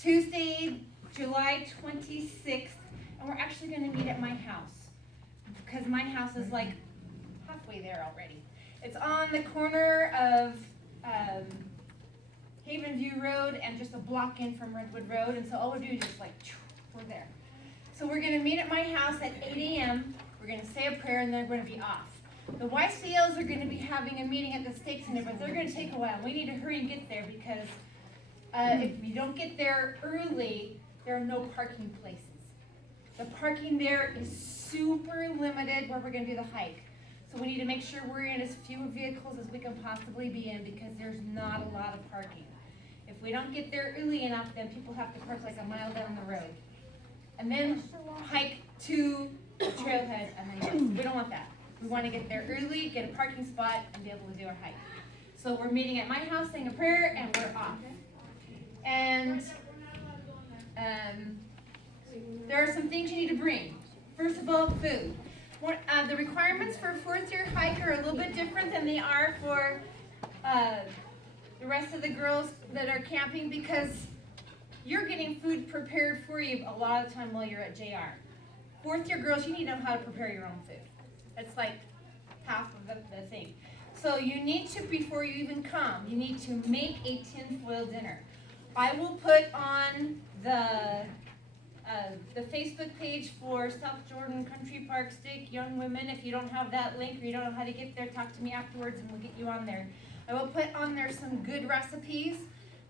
Tuesday, July 26th, and we're actually going to meet at my house because my house is like halfway there already. It's on the corner of Haven View Road and just a block in from Redwood Road, and so all we're doing is just like, we're there. So we're going to meet at my house at 8 a.m. We're going to say a prayer, and then we're going to be off. The YCLs are going to be having a meeting at the Stake Center, but they're going to take a while. We need to hurry and get there because if you don't get there early, there are no parking places. The parking there is super limited where we're going to do the hike. So we need to make sure we're in as few vehicles as we can possibly be in because there's not a lot of parking. If we don't get there early enough, then people have to park like a mile down the road. And then hike to the trailhead, and then we don't want that. We want to get there early, get a parking spot, and be able to do our hike. So we're meeting at my house, saying a prayer, and we're off. And there are some things you need to bring. First of all, food. The requirements for a fourth-year hike are a little bit different than they are for the rest of the girls that are camping because you're getting food prepared for you a lot of the time while you're at JR. Fourth-year girls, you need to know how to prepare your own food. That's like half of the thing. So you need to, before you even come, you need to make a tinfoil dinner. I will put on the Facebook page for South Jordan Country Park Stake Young Women. If you don't have that link or you don't know how to get there, talk to me afterwards and we'll get you on there. I will put on there some good recipes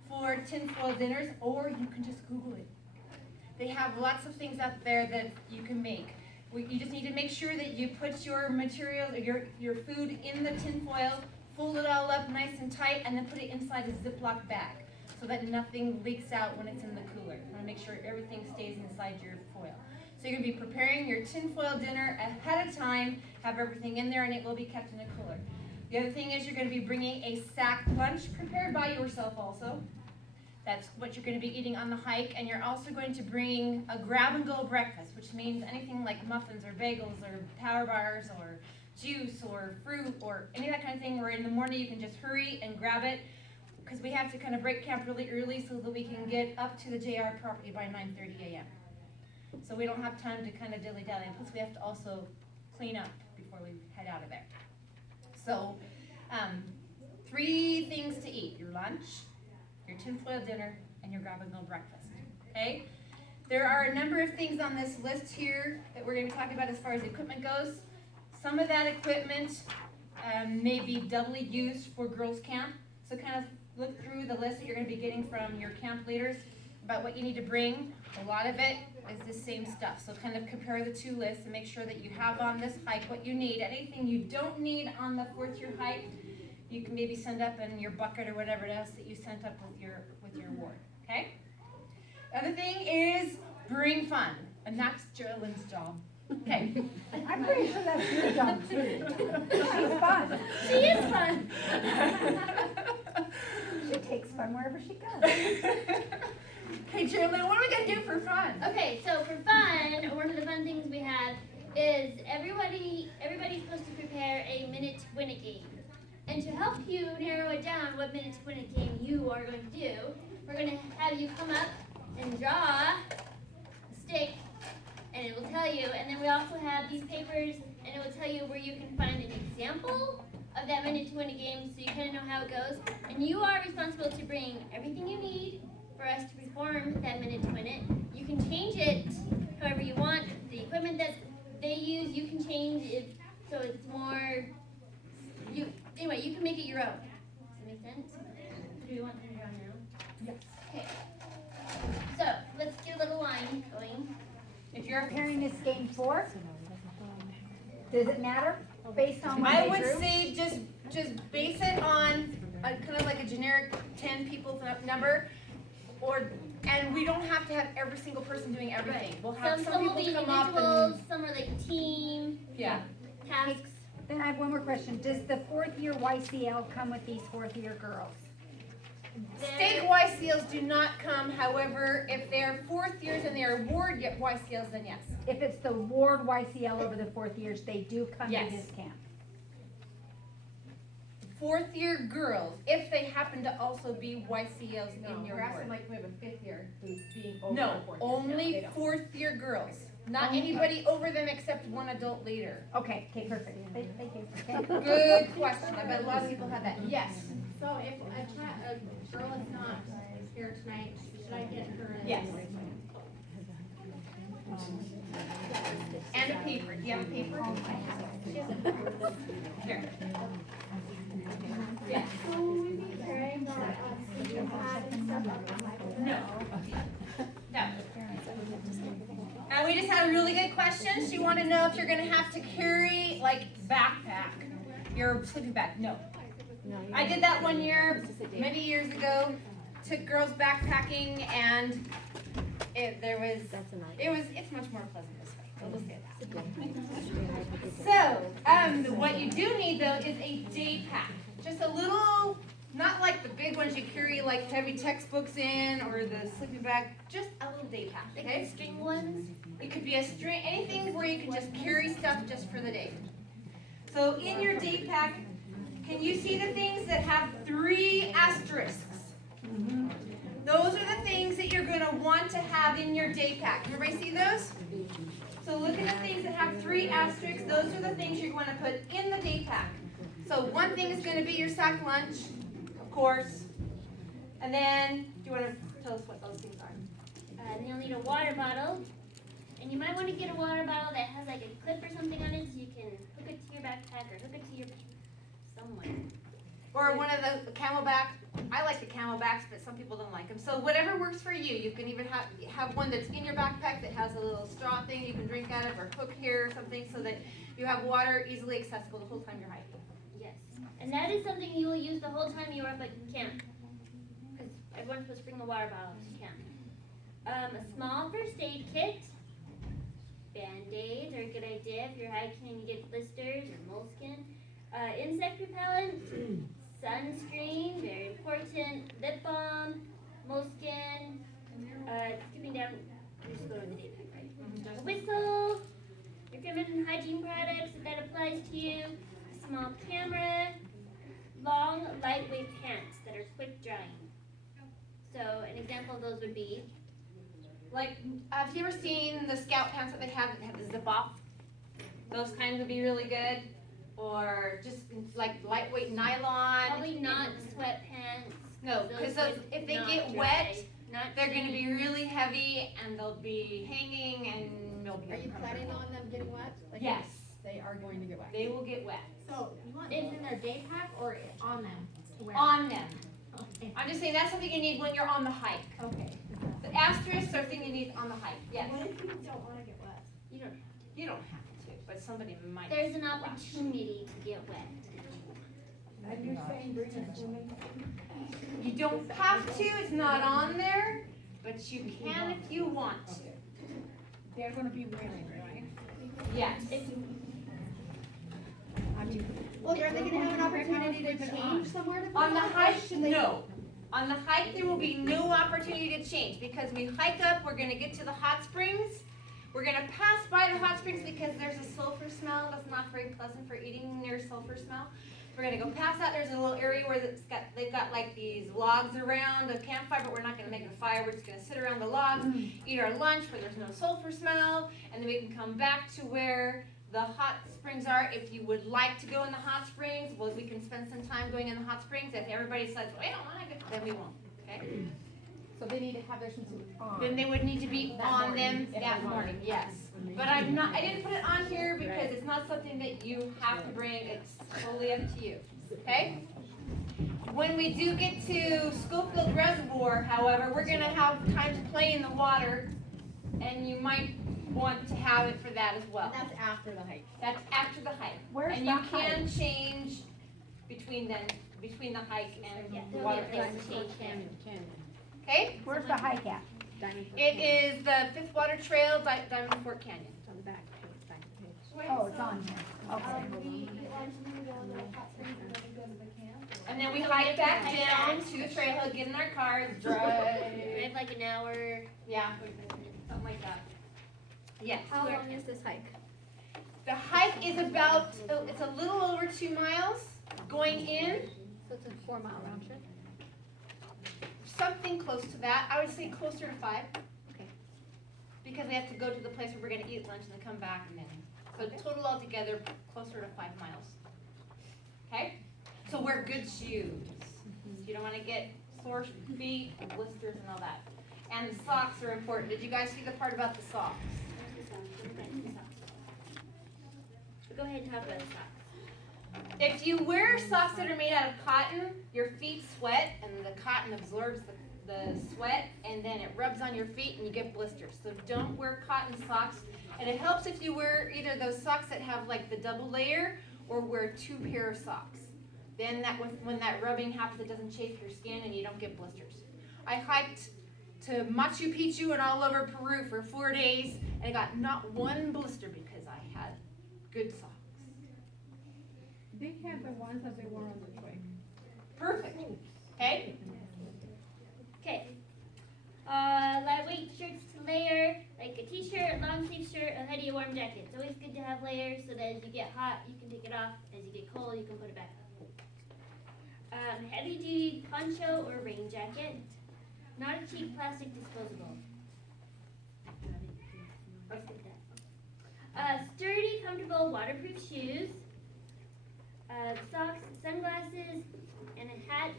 for tinfoil dinners, or you can just Google it. They have lots of things out there that you can make. You just need to make sure that you put your materials, or your food in the tinfoil, fold it all up nice and tight, and then put it inside a Ziploc bag so that nothing leaks out when it's in the cooler. You want to make sure everything stays inside your foil. So you're going to be preparing your tinfoil dinner ahead of time, have everything in there, and it will be kept in a cooler. The other thing is you're going to be bringing a sack lunch prepared by yourself also. That's what you're going to be eating on the hike, and you're also going to bring a grab-and-go breakfast, which means anything like muffins or bagels or power bars or juice or fruit or any of that kind of thing where in the morning you can just hurry and grab it because we have to kind of break camp really early so that we can get up to the JR property by 9:30 a.m. So we don't have time to kind of dilly-dally, plus we have to also clean up before we head out of there. So 3 things to eat: your lunch, your tinfoil dinner, and your grab-and-go breakfast, okay? There are a number of things on this list here that we're going to be talking about as far as equipment goes. Some of that equipment may be doubly used for girls' camp, so kind of look through the list that you're going to be getting from your camp leaders about what you need to bring. A lot of it is the same stuff, so kind of compare the 2 lists and make sure that you have on this hike what you need. Anything you don't need on the 4th-year hike, you can maybe send up in your bucket or whatever else that you sent up with your ward, okay? The other thing is bring fun, and that's Geraldine's job. Okay. I'm pretty sure that's your job too. She's fun. She is fun. She takes fun wherever she goes. Hey Geraldine, what are we gonna do for fun? Okay, so for fun, one of the fun things we have is everybody's supposed to prepare a minute to win a game. And to help you narrow it down what minute to win a game you are going to do, we're going to have you come up and draw a stick, and it will tell you. And then we also have these papers, and it will tell you where you can find an example of that minute to win a game, so you kind of know how it goes. And you are responsible to bring everything you need for us to perform that minute to win it. You can change it however you want. The equipment that they use, you can change it so it's more. Anyway, you can make it your own. Does that make sense? Do we want to draw now? Yes. Okay. So let's get a little line going. If you're preparing this game for, does it matter based on what I they would drew? say just base it on kind of like a generic 10 people number, and we don't have to have every single person doing everything. Right. We'll have some will be people come up individuals, and some are like team tasks. Then I have one more question. Does the 4th-year YCL come with these 4th-year girls? Stake YCLs do not come. However, if they're 4th years and they're ward YCLs, then yes. If it's the ward YCL over the 4th years, they do come Yes. to this camp. 4th-year girls, if they happen to also be YCLs in your We're asking ward. like we have a 5th year who's No, only fourth year girls. Not anybody over them except one adult later. Okay, perfect. Thank you. Okay. Good question. I bet a lot of people have that. Yes. So if a girl is not here tonight, should I get her a? Yes. And a paper. Do you have a paper? Here. Yes. So will we be carrying the sleeping pad and stuff up the cycle? No. No. And we just had a really good question. She wanted to know if you're gonna have to carry like backpack, your sleeping bag. No. I did that one year, many years ago. Took girls backpacking, and it's much more pleasant this way. So we'll say that. So, what you do need though is a day pack. Just a little, not like the big ones you carry like heavy textbooks in or the sleeping bag. Just a little day pack. Okay. Like string ones. It could be a string, anything where you can just carry stuff just for the day. So in your day pack, can you see the things that have 3 asterisks? Those are the things that you're going to want to have in your day pack. Everybody see those? So look at the things that have 3 asterisks. Those are the things you're going to put in the day pack. So one thing is going to be your sack lunch, of course. And then, do you want to tell us what those things are? Then you'll need a water bottle. And you might want to get a water bottle that has like a clip or something on it so you can hook it to your backpack or hook it to your somewhere. Or one of the Camelback. I like the Camelbacks, but some people don't like them. So whatever works for you. You can even have one that's in your backpack that has a little straw thing you can drink out of, or hook here or something, so that you have water easily accessible the whole time you're hiking. Yes. And that is something you will use the whole time you are up at camp. Because everyone's supposed to bring a water bottle to camp. A small first aid kit. Band-aids are a good idea if you're hiking and you get blisters or moleskin. Insect repellent, sunscreen, very important, lip balm, moleskin, skipping down, you're just going to the day pack, right? A whistle, your feminine hygiene products, if that applies to you, a small camera, long, lightweight pants that are quick drying. So an example of those would be, Like, have you ever seen the scout pants that have the zip off? Those kinds would be really good. Or just like lightweight nylon. probably not sweatpants. No, because would if they not get dry, wet, not they're going to be change. really heavy and they'll be hanging and mildew. Are you planning on them getting wet? Like, Yes, They are going to get wet. they will get wet. So you want these in their day pack or on them to wear? On them. Okay. I'm just saying that's something you need when you're on the hike. Okay. The asterisks are thing you need on the hike. Yes. What if people don't want to get wet? You don't. You don't have to, but somebody might. There's an opportunity to get wet. And you're saying bring a swimming? You don't have to, it's not on there, but you can if you want to. They're going to be wearing, right? Yes. Well, are they going to have an opportunity to change somewhere to? On the put hike, Should they- no. On the hike, there will be no opportunity to change because we hike up, we're gonna get to the hot springs. We're gonna pass by the hot springs because there's a sulfur smell that's not very pleasant for eating near sulfur smell. We're gonna go past that. There's a little area where they've got like these logs around a campfire, but we're not gonna make a fire. We're just gonna sit around the logs, eat our lunch where there's no sulfur smell, and then we can come back to where the hot springs are. If you would like to go in the hot springs, well, we can spend some time going in the hot springs. If everybody says, well, I don't want to go, then we won't, okay? So they need to have their swimsuit on. Then they would need to be on them that morning, yes. But I didn't put it on here because it's not something that you have to bring. It's totally up to you, okay? When we do get to Schofield Reservoir, however, we're gonna have time to play in the water, and you might want to have it for that as well. That's after the hike. That's after the hike. Where's And the you hike? can change between the hike and Yeah, the there'll water be a place place. to change there. Okay? Where's the hike at? It is the Fifth Water Trail, Diamond Fork Canyon. On the back page. Oh, it's on here. Okay. We get lunch and then we go to the hot springs and then we go to the camp. And then we hike back down to the trailhead, get in our cars, We drive. have like an hour. Yeah, something like that. Yes. How long is this hike? The hike is about, it's a little over 2 miles going in, So it's a 4-mile round trip? something close to that. I would say closer to 5. Okay. because we have to go to the place where we're gonna eat lunch and then come back and then, so total altogether, closer to 5 miles. Okay? So wear good shoes. You don't wanna get sore feet and blisters and all that. And the socks are important. Did you guys see the part about the socks? Go ahead and talk about the socks. If you wear socks that are made out of cotton, your feet sweat and the cotton absorbs the sweat and then it rubs on your feet and you get blisters. So don't wear cotton socks. And it helps if you wear either those socks that have like the double layer or wear 2 pair of socks. Then when that rubbing happens, it doesn't chafe your skin and you don't get blisters. I hiked to Machu Picchu and all over Peru for 4 days and I got not one blister because I had good socks. They had the ones that they wore on the trip. Perfect. Okay? Okay. Lightweight shirts to layer, like a t-shirt, long sleeve shirt, a hoodie, a warm jacket. It's always good to have layers so that as you get hot, you can take it off. As you get cold, you can put it back on. Heavy duty poncho or rain jacket. Not a cheap plastic disposable. Sturdy, comfortable, waterproof shoes. Socks, sunglasses, and a hat.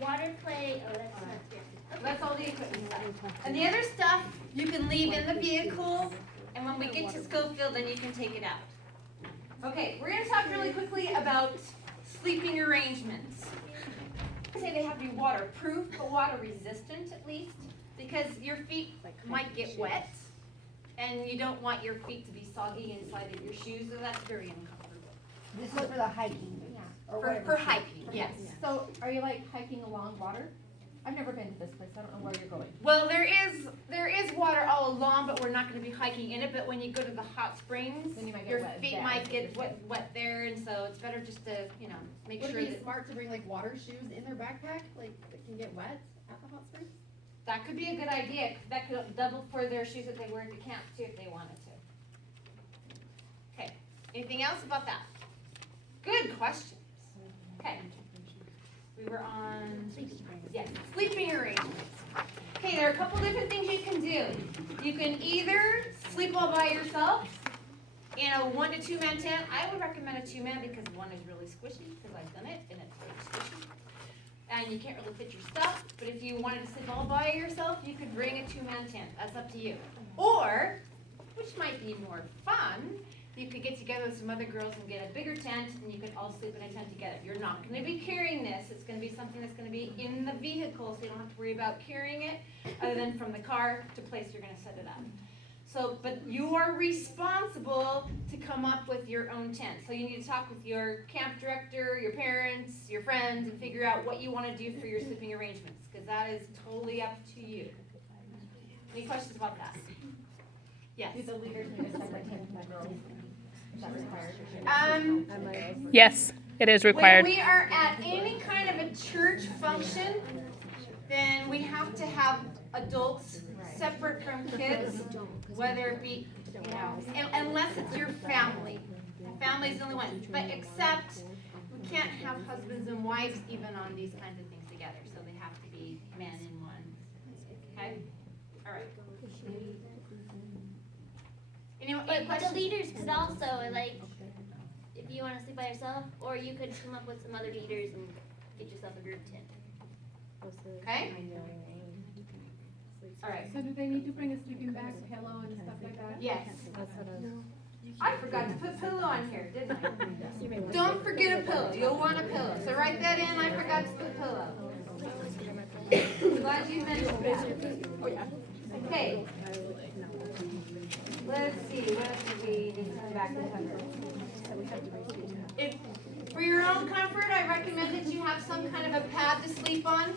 Water play. Oh, that's not here. Okay. That's all the equipment stuff. And the other stuff you can leave in the vehicle, and when we get to Schofield, then you can take it out. Okay, we're going to talk really quickly about sleeping arrangements. I say they have to be waterproof, but water resistant at least, because your feet might get wet, and you don't want your feet to be soggy inside of your shoes, so that's very uncomfortable. This is for the hiking. Or For whatever. hiking, yes. So are you like hiking along water? I've never been to this place. I don't know where you're going. Well, there is water all along, but we're not going to be hiking in it. But when you go to the hot springs, Then you might get your wet feet there. might get wet there, and so it's better just to make Would sure it be that smart to bring like water shoes in their backpack, like that can get wet at the hot springs? that could be a good idea. That could double for their shoes that they wear into camp too, if they wanted to. Okay. Anything else about that? Good questions. Okay. We were on sleeping arrangements. Okay, there are a couple different things you can do. You can either sleep all by yourself in a 1 to 2 man tent. I would recommend a 2-man because 1 is really squishy because I've done it and it's really squishy. And you can't really fit your stuff. But if you wanted to sleep all by yourself, you could bring a 2-man tent. That's up to you. Or, which might be more fun, you could get together with some other girls and get a bigger tent, and you could all sleep in a tent together. You're not going to be carrying this. It's going to be something that's going to be in the vehicle, so you don't have to worry about carrying it, other than from the car to place you're going to set it up. So, but you are responsible to come up with your own tent. So you need to talk with your camp director, your parents, your friends, and figure out what you want to do for your sleeping arrangements, because that is totally up to you. Any questions about that? Yes. Do the leaders need a separate tent from the girls? Is that required? Yes, it is required. When we are at any kind of a church function, then we have to have adults separate from kids, whether it be, unless it's your family. The family is the only one. But except, we can't have husbands and wives even on these kinds of things together, so they have to be men in one. Okay? All right. Any But the questions? leaders could also, like, if you want to sleep by yourself, or you could come up with some other leaders and get yourself a group tent. Okay? All right. So do they need to bring a sleeping bag, pillow, and stuff like that? Yes. I forgot to put pillow on here, didn't I? Don't forget a pillow. You'll want a pillow. So write that in. I forgot to put pillow. Glad you mentioned that. Okay. Let's see. What else do we need to come back to cover? If, for your own comfort, I recommend that you have some kind of a pad to sleep on.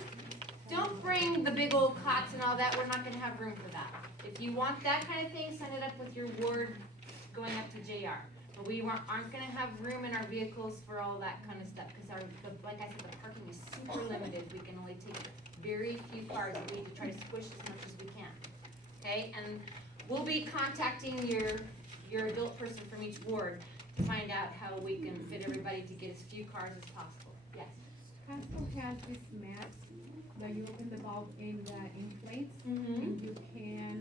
Don't bring the big old cots and all that. We're not going to have room for that. If you want that kind of thing, send it up with your ward going up to JR. But we aren't going to have room in our vehicles for all that kind of stuff because, like I said, the parking is super limited. We can only take very few cars. We need to try to squish as much as we can. Okay, and we'll be contacting your adult person from each ward to find out how we can fit everybody to get as few cars as possible. Yes. Costco has this mat that you open the bulb in the inflates, Mm-hmm. and you can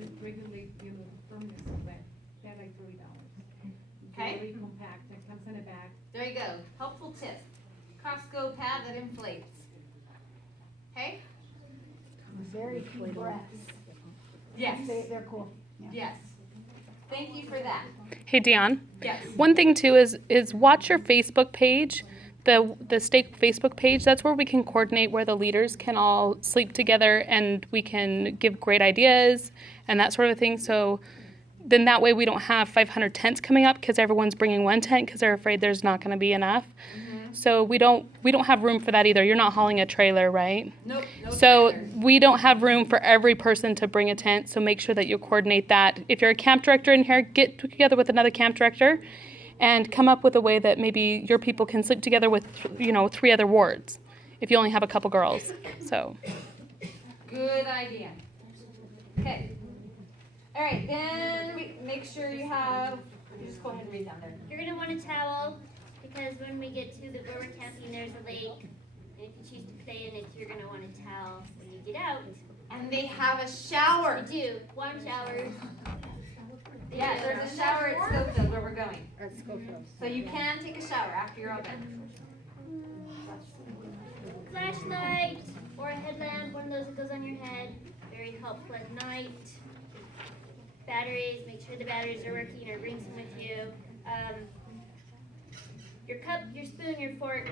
Okay, compact, it comes in a bag. there you go. Helpful tip. Costco pad that inflates. Okay? Very few breaths. Yes. They're cool. Yes. Thank you for that. Hey, Dion. Yes. One thing too is watch your Facebook page, the stake Facebook page. That's where we can coordinate where the leaders can all sleep together and we can give great ideas and that sort of thing. So then that way we don't have 500 tents coming up because everyone's bringing one tent because they're afraid there's not going to be enough. So we don't have room for that either. You're not hauling a trailer, right? Nope. No So trailer. we don't have room for every person to bring a tent, so make sure that you coordinate that. If you're a camp director in here, get together with another camp director and come up with a way that maybe your people can sleep together with, 3 other wards if you only have a couple girls. So Good idea. Okay. All right, then we make sure you have, you just go ahead and read down there. You're gonna want a towel because when we get to where we're camping, there's a lake, and if you choose to play in it, you're gonna want a towel when you get out. And they have a shower. We do warm showers. Yeah, there's a shower at Schofield where we're going. So you can take a shower after you're all done. Flashlight or a headlamp, one of those that goes on your head. Very helpful at night. Batteries, make sure the batteries are working or bring some with you. Your cup, your spoon, your fork.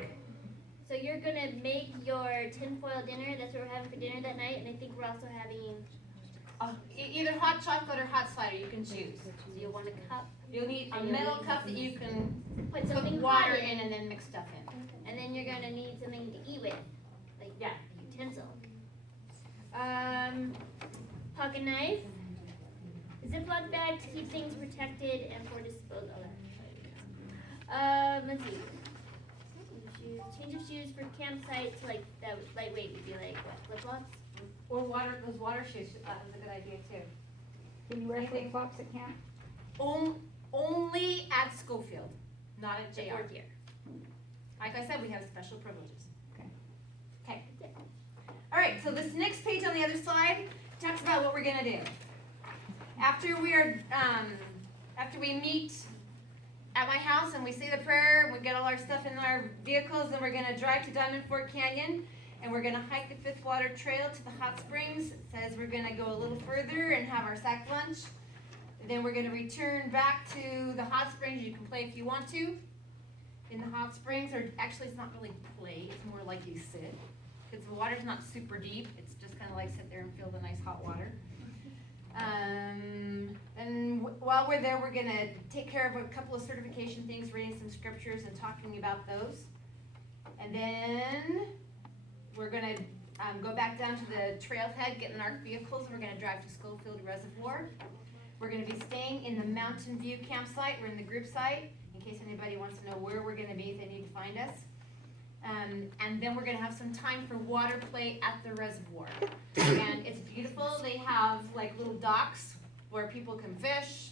So you're gonna make your tinfoil dinner. That's what we're having for dinner that night. And I think we're also having, Either hot chocolate or hot cider, you can choose. so you'll want a cup. You'll need a metal cup that you can Put put something water hot in and then mix stuff in. And then you're gonna need something to eat with. Like Yeah. a utensil. Pocket knife. A Ziploc bag to keep things protected and for disposal. Let's see. Change of shoes for campsites, like that was lightweight would be like what, flip-flops? Or those water shoes, that's a good idea too. Can you wear flip-flops at camp? Only at Schofield, not at The JR. 4th year. Like I said, we have special privileges. Okay. Okay. All right, so this next page on the other side talks about what we're gonna do. After we meet at my house and we say the prayer, and we get all our stuff in our vehicles, and we're gonna drive to Diamond Fork Canyon, and we're gonna hike the Fifth Water Trail to the hot springs. It says we're gonna go a little further and have our sack lunch. Then we're gonna return back to the hot springs. You can play if you want to in the hot springs, or actually it's not really play, it's more like you sit. Because the water's not super deep, it's just kind of like sit there and feel the nice hot water. And while we're there, we're gonna take care of a couple of certification things, reading some scriptures and talking about those. And then we're gonna go back down to the trailhead, get in our vehicles, we're gonna drive to Schofield Reservoir. We're gonna be staying in the Mountain View campsite, we're in the group site, in case anybody wants to know where we're gonna be, if they need to find us. And then we're gonna have some time for water play at the reservoir. And it's beautiful, they have like little docks where people can fish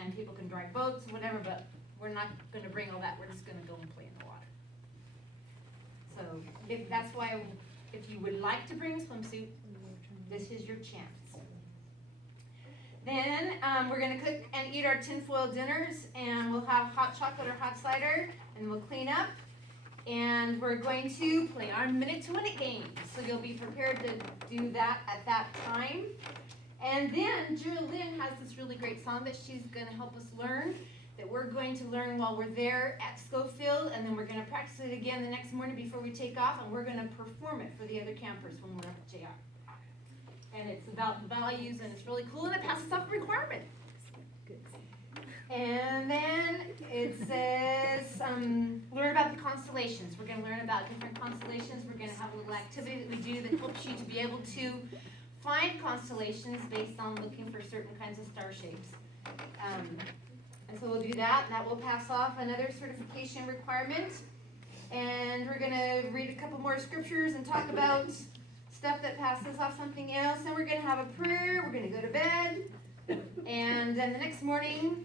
and people can drive boats, whatever, but we're not gonna bring all that, we're just gonna go and play in the water. So that's why, if you would like to bring a swimsuit, this is your chance. Then we're gonna cook and eat our tinfoil dinners, and we'll have hot chocolate or hot cider, and we'll clean up. And we're going to play our minute-to-minute game. So you'll be prepared to do that at that time. And then Jill Lynn has this really great song that she's going to help us learn, that we're going to learn while we're there at Schofield, and then we're going to practice it again the next morning before we take off, and we're going to perform it for the other campers when we're up at JR. And it's about the values, and it's really cool, and it passes off a requirement. And then it says, learn about the constellations. We're going to learn about different constellations. We're going to have a little activity that we do that helps you to be able to find constellations based on looking for certain kinds of star shapes. And so we'll do that. That will pass off another certification requirement. And we're going to read a couple more scriptures and talk about stuff that passes off something else. Then we're going to have a prayer. We're going to go to bed. And then the next morning,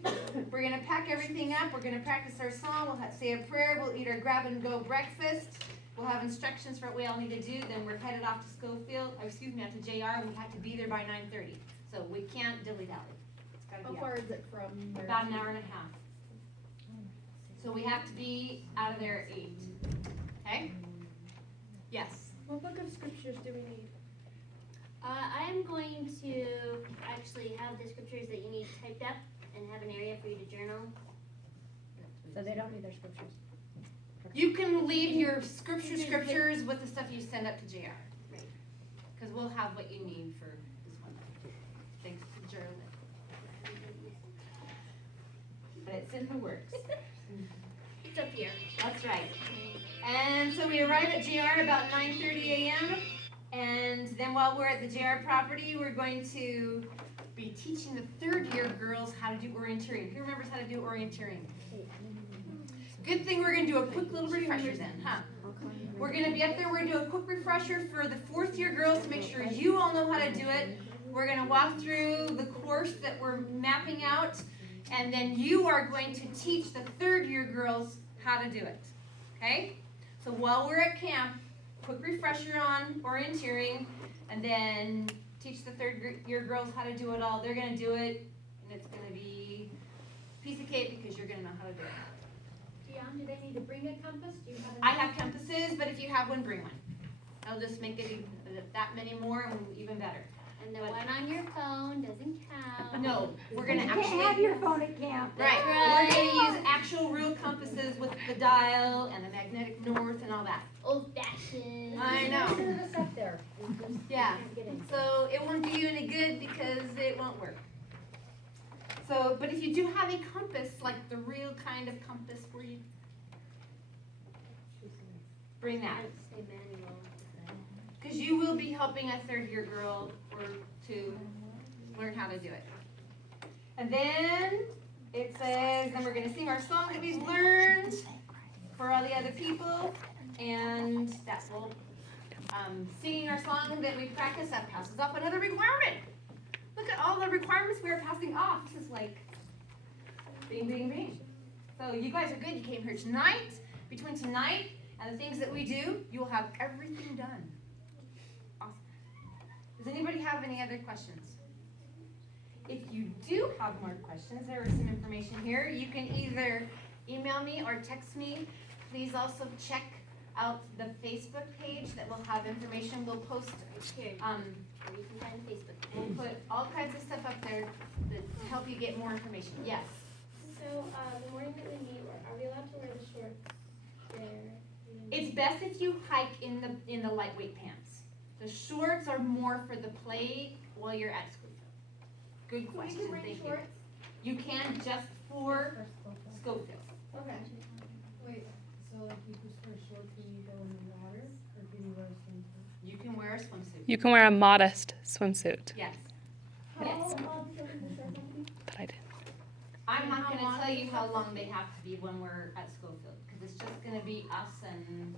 we're going to pack everything up. We're going to practice our song. We'll say a prayer. We'll eat our grab-and-go breakfast. We'll have instructions for what we all need to do. Then we're headed off to Schofield, out to JR. We have to be there by 9:30. So we can't dilly-dally. It's got to How be far out. is it from where? About an hour and a half. So we have to be out of there at 8. Okay? Yes. What book of scriptures do we need? I'm going to actually have the scriptures that you need typed up and have an area for you to journal. So they don't need their scriptures. You can leave your scriptures with the stuff you send up to JR. Right. Because we'll have what you need for this one. Thanks to Gerald. But it's in the works. It's up here. That's right. And so we arrive at JR about 9:30 a.m. And then while we're at the JR property, we're going to be teaching the third-year girls how to do orienteering. Who remembers how to do orienteering? Good thing we're going to do a quick little refresher then, huh? We're going to be up there, we're going to do a quick refresher for the fourth-year girls to make sure you all know how to do it. We're going to walk through the course that we're mapping out, and then you are going to teach the third-year girls how to do it, okay? So while we're at camp, quick refresher on orienteering, and then teach the third-year girls how to do it all. They're going to do it, and it's going to be a piece of cake because you're going to know how to do it. Dion, do they need to bring a compass? Do you have I have compasses, but if you have one, bring one. I'll just make it that many more and even better. And the one on your phone doesn't count. No, we're going to You can't have actually, your phone at camp. right, Right. we're going to use actual real compasses with the dial and the magnetic north and all that. Old fashioned. I know. Service up there. We just Yeah. can't get in. So it won't do you any good because it won't work. So, but if you do have a compass, like the real kind of compass where you bring that. Say manual. Because you will be helping a third-year girl or two learn how to do it. And then it says, then we're going to sing our song that we've learned for all the other people. And that will, singing our song that we practice, that passes off another requirement. Look at all the requirements we are passing off. This is like, bing, bing, bing. So you guys are good. You came here tonight. Between tonight and the things that we do, you will have everything done. Awesome. Does anybody have any other questions? If you do have more questions, there is some information here. You can either email me or text me. Please also check out the Facebook page that will have information. We'll post, Here, or you can find the Facebook we'll page. put all kinds of stuff up there that help you get more information. Yes. So, the morning that we meet, are we allowed to wear the shorts there? It's best if you hike in the lightweight pants. The shorts are more for the play while you're at school. Good So we question. can bring Thank you. shorts? You can just for Schofield. Okay. Wait, so like you just wear shorts when you go in the water, or do you wear a swimsuit? You can wear a swimsuit. You can wear a modest swimsuit, Yes. How Yes. long do you wear something? but I didn't. I'm not going to tell you how long they have to be when we're at Schofield because it's just going to be us and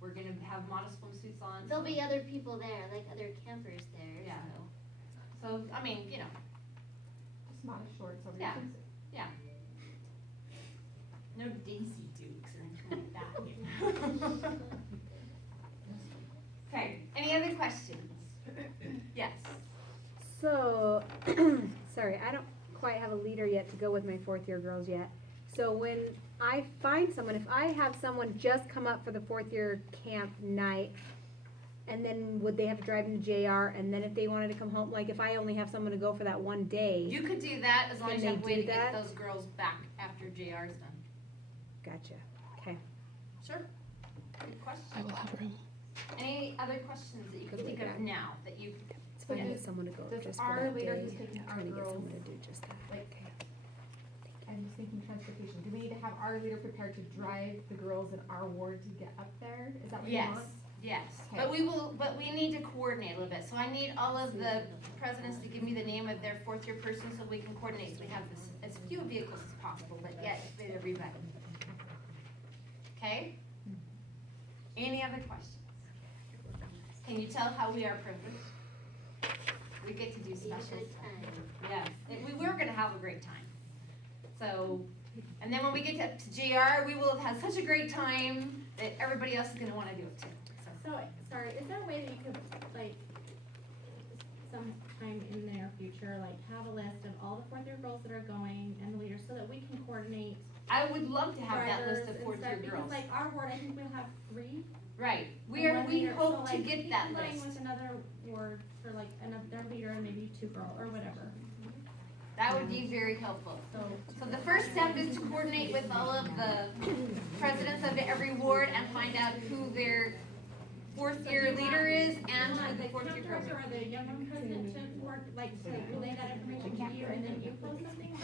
we're going to have modest swimsuits on. There'll be other people there, like other campers there. Yeah. So. So, I mean, you know, Just not a shorts over Yeah. your swimsuit. no Daisy Dukes or anything like that. Okay, any other questions? Yes. So, sorry, I don't quite have a leader yet to go with my fourth year girls yet. So when I find someone, if I have someone just come up for the fourth year camp night, and then would they have to drive into JR, and then if they wanted to come home, like if I only have someone to go for that one day? You could do that as long Can as you have a they way do to get that? those girls back after JR's done. Gotcha, okay. Sure. Good I question. will have room. Any other questions that you can Good think like of that. now that you, It's fine Yeah. with someone to go Does just for our that leader day. who's taking I'm our trying to get girls, someone to do just that. like, I'm just thinking transportation, do we need to have our leader prepared to drive the girls in our ward to get up there? Is that what you yes, want? yes. Okay. But we need to coordinate a little bit. So I need all of the presidents to give me the name of their fourth year person so we can coordinate. So we have this, as few vehicles as possible, but yet fit everybody. Okay? Any other questions? Can you tell how we are privileged? We get to do Be a special good stuff. time. Yes, we're gonna have a great time. So, and then when we get to JR, we will have had such a great time that everybody else is gonna wanna do it too. So, So, sorry, is there a way that you could, like, sometime in the near future, like, have a list of all the fourth year girls that are going and the leaders so that we can coordinate I would love to have that list drivers of and fourth stuff, year because girls. like our ward, I think we'll have 3. Right, we and one we leader. So, hope to like, get we that combine list. with another ward for like another leader and maybe 2 girls or whatever. That would be very helpful. So So the first step is to coordinate with all of the presidents of every ward and find out who their fourth year leader is and who the fourth year girl is. or the young one president to work, like, to relay that information to you and then you post something?